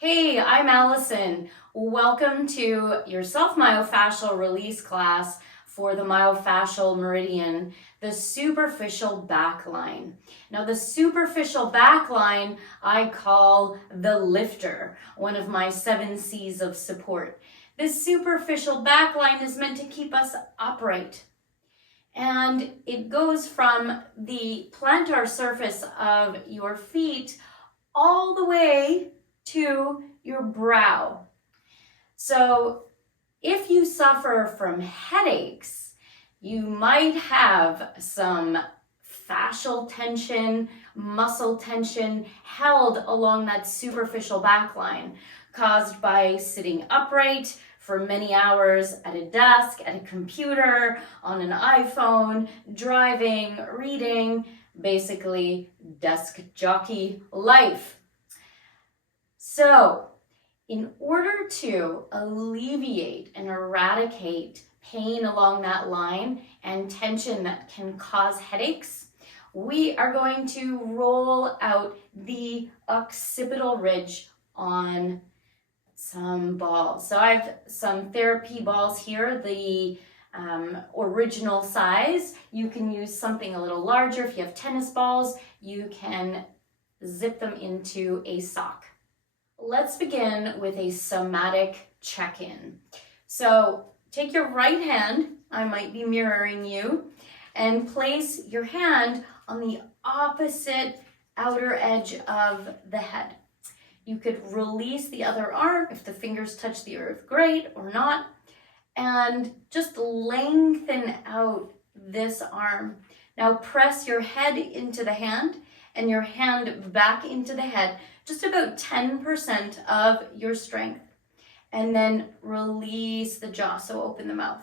Hey, I'm Allison. Welcome to your self-myofascial release class for the myofascial meridian, the superficial back line. Now, the superficial back line I call the lifter, one of my 7 C's of support. This superficial back line is meant to keep us upright. And it goes from the plantar surface of your feet all the way to your brow. So if you suffer from headaches, you might have some fascial tension, muscle tension held along that superficial back line caused by sitting upright for many hours at a desk, at a computer, on an iPhone, driving, reading, basically desk jockey life. So, in order to alleviate and eradicate pain along that line and tension that can cause headaches, we are going to roll out the occipital ridge on some balls. So I have some therapy balls here, the original size. You can use something a little larger. If you have tennis balls, you can zip them into a sock. Let's begin with a somatic check-in. So take your right hand, I might be mirroring you, and place your hand on the opposite outer edge of the head. You could release the other arm if the fingers touch the earth, great, or not, and just lengthen out this arm. Now press your head into the hand and your hand back into the head, just about 10% of your strength. And then release the jaw, so open the mouth.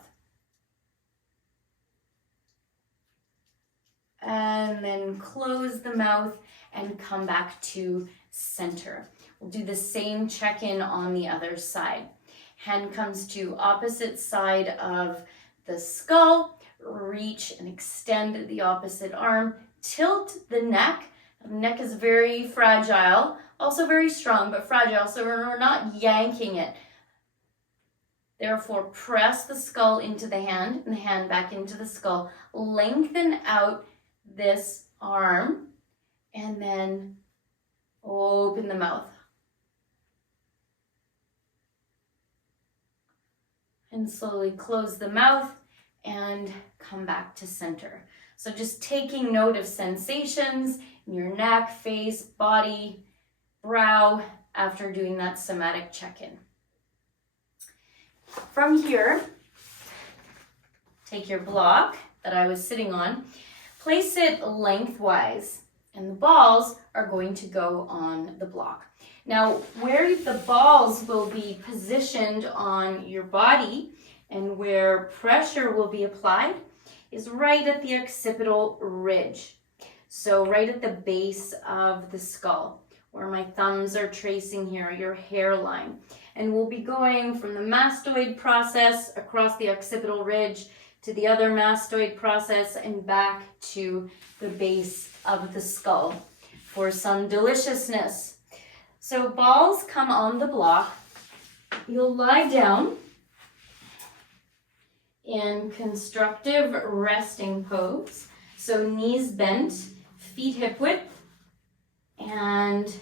And then close the mouth and come back to center. We'll do the same check-in on the other side. Hand comes to opposite side of the skull. Reach and extend the opposite arm. Tilt the neck. The neck is very fragile, also very strong, but fragile, so we're not yanking it. Therefore, press the skull into the hand and the hand back into the skull. Lengthen out this arm and then open the mouth. And slowly close the mouth and come back to center. So just taking note of sensations in your neck, face, body, brow after doing that somatic check-in. From here, take your block that I was sitting on, place it lengthwise, and the balls are going to go on the block. Now, where the balls will be positioned on your body and where pressure will be applied is right at the occipital ridge. So right at the base of the skull, where my thumbs are tracing here, your hairline. And we'll be going from the mastoid process across the occipital ridge to the other mastoid process and back to the base of the skull for some deliciousness. So balls come on the block. You'll lie down in constructive resting pose. So knees bent, feet hip width, and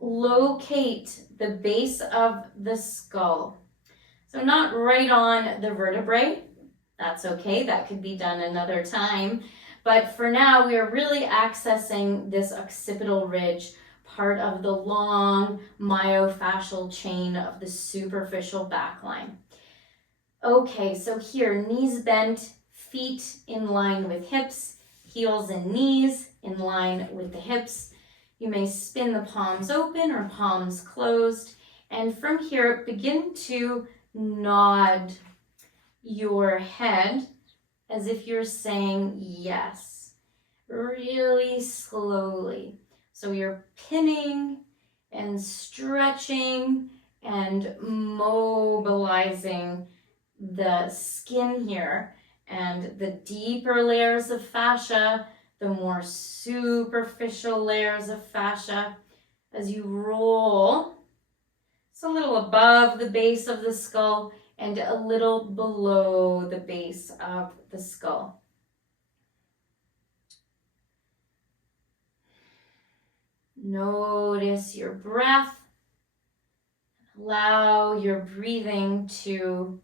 locate the base of the skull. So not right on the vertebrae. That's okay, that could be done another time. But for now, we are really accessing this occipital ridge, part of the long myofascial chain of the superficial back line. Okay, so here, knees bent, feet in line with hips, heels and knees in line with the hips. You may spin the palms open or palms closed. And from here, begin to nod your head as if you're saying yes, really slowly. So you're pinning and stretching and mobilizing the skin here, and the deeper layers of fascia, the more superficial layers of fascia. As you roll It's a little above the base of the skull and a little below the base of the skull. Notice your breath. Allow your breathing to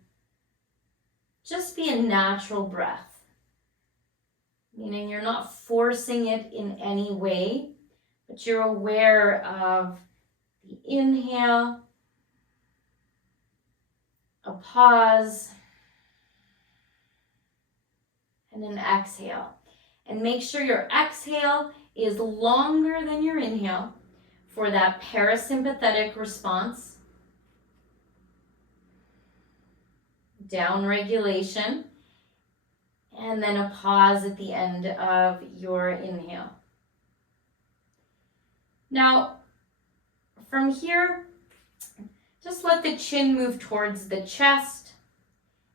just be a natural breath, meaning you're not forcing it in any way, but you're aware of the inhale, a pause, and an exhale. And make sure your exhale is longer than your inhale for that parasympathetic response, down regulation, and then a pause at the end of your inhale. Now, from here, just let the chin move towards the chest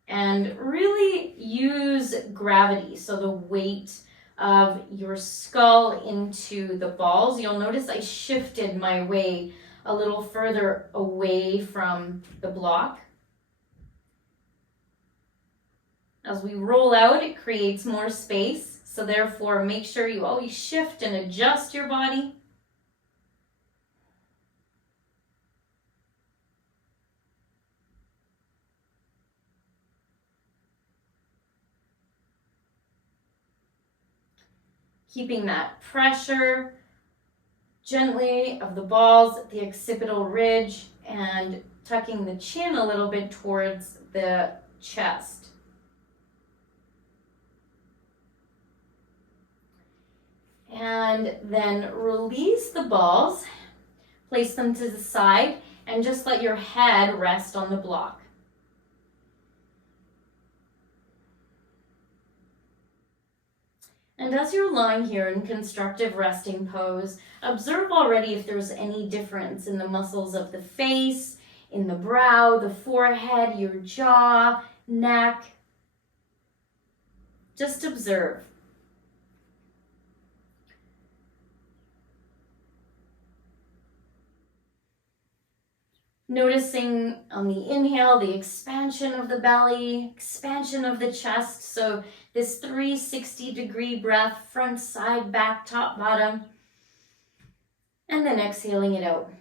and really use gravity, so the weight of your skull into the balls. You'll notice I shifted my way a little further away from the block. As we roll out, it creates more space, so therefore make sure you always shift and adjust your body. Keeping that pressure gently of the balls at the occipital ridge and tucking the chin a little bit towards the chest. And then release the balls, place them to the side, and just let your head rest on the block. And as you're lying here in constructive resting pose, observe already if there's any difference in the muscles of the face, in the brow, the forehead, your jaw, neck. Just observe. Noticing on the inhale, the expansion of the belly, expansion of the chest. So this 360-degree breath, front, side, back, top, bottom. And then exhaling it out.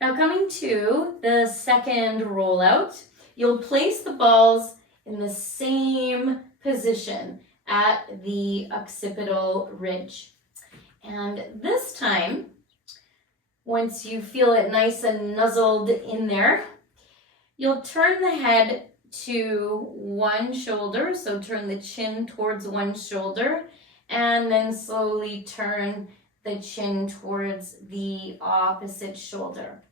Now coming to the second rollout, you'll place the balls in the same position at the occipital ridge. And this time, once you feel it nice and nuzzled in there, you'll turn the head to one shoulder, so turn the chin towards one shoulder, and then slowly turn the chin towards the opposite shoulder.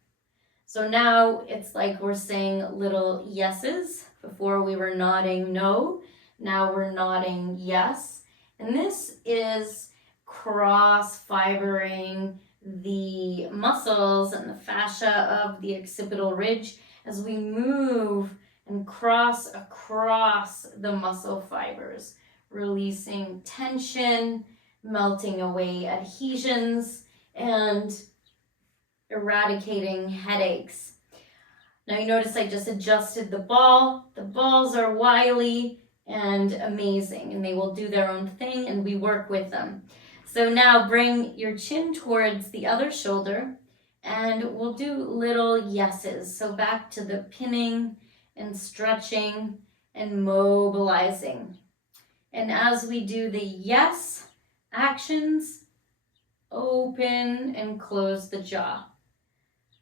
So now it's like we're saying little yeses. Before we were nodding no, now we're nodding yes. And this is cross-fibering the muscles and the fascia of the occipital ridge as we move and cross across the muscle fibers, releasing tension, melting away adhesions, and eradicating headaches. Now you notice I just adjusted the ball. The balls are wily and amazing, and they will do their own thing, and we work with them. So now bring your chin towards the other shoulder, and we'll do little yeses. So back to the pinning and stretching and mobilizing. And as we do the yes actions, open and close the jaw.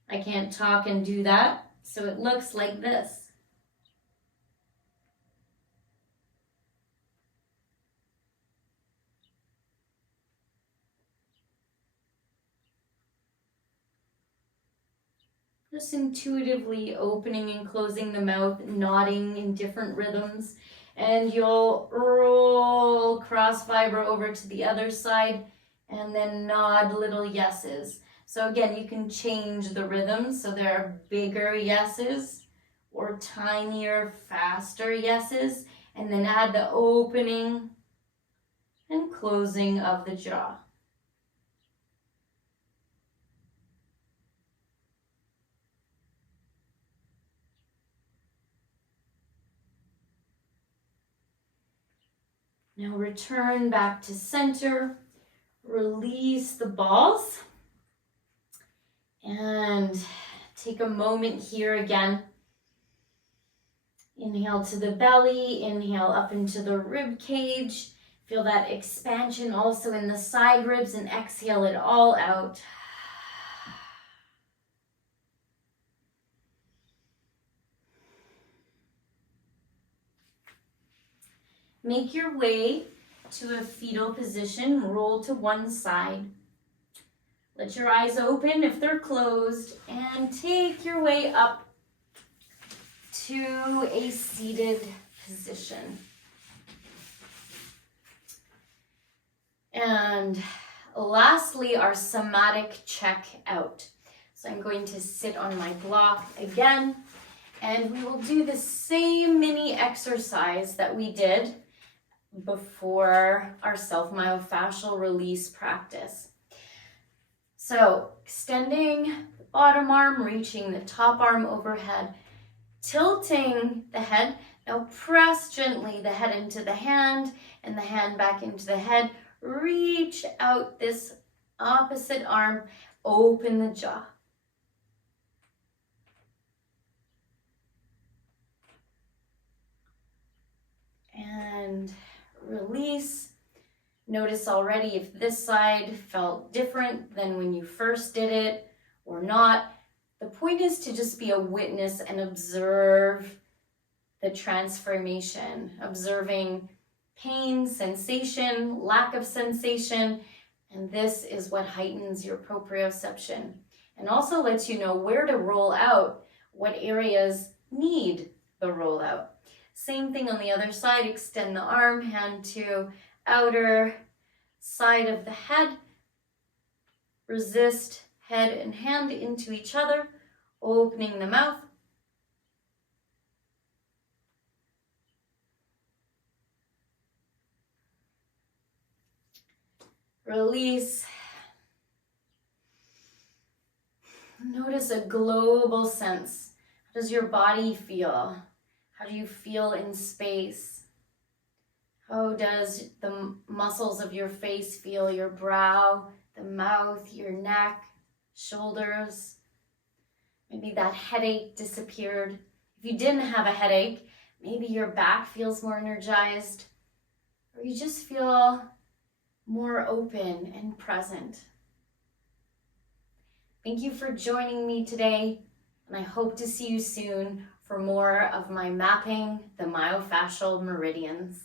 I can't talk and do that, so it looks like this. Just intuitively opening and closing the mouth, nodding in different rhythms. And you'll roll cross fiber over to the other side and then nod little yeses. So again, you can change the rhythm. So there are bigger yeses or tinier, faster yeses. And then add the opening and closing of the jaw. Now return back to center, release the balls, and take a moment here again. Inhale to the belly, inhale up into the rib cage. Feel that expansion also in the side ribs, and exhale it all out. Make your way to a fetal position, roll to one side. Let your eyes open if they're closed, and take your way up to a seated position. And lastly, our somatic check out. So I'm going to sit on my block again, and we will do the same mini exercise that we did before our self-myofascial release practice. So extending the bottom arm, reaching the top arm overhead, tilting the head. Now press gently the head into the hand and the hand back into the head. Reach out this opposite arm, open the jaw. And release. Notice already if this side felt different than when you first did it or not. The point is to just be a witness and observe the transformation, observing pain, sensation, lack of sensation, and this is what heightens your proprioception and also lets you know where to roll out, what areas need the rollout. Same thing on the other side, extend the arm, hand to outer side of the head. Resist head and hand into each other, opening the mouth. Release. Notice a global sense. How does your body feel? How do you feel in space? How does the muscles of your face feel? Your brow, the mouth, your neck, shoulders. Maybe that headache disappeared. If you didn't have a headache, maybe your back feels more energized, or you just feel more open and present. Thank you for joining me today, and I hope to see you soon for more of my mapping the myofascial meridians.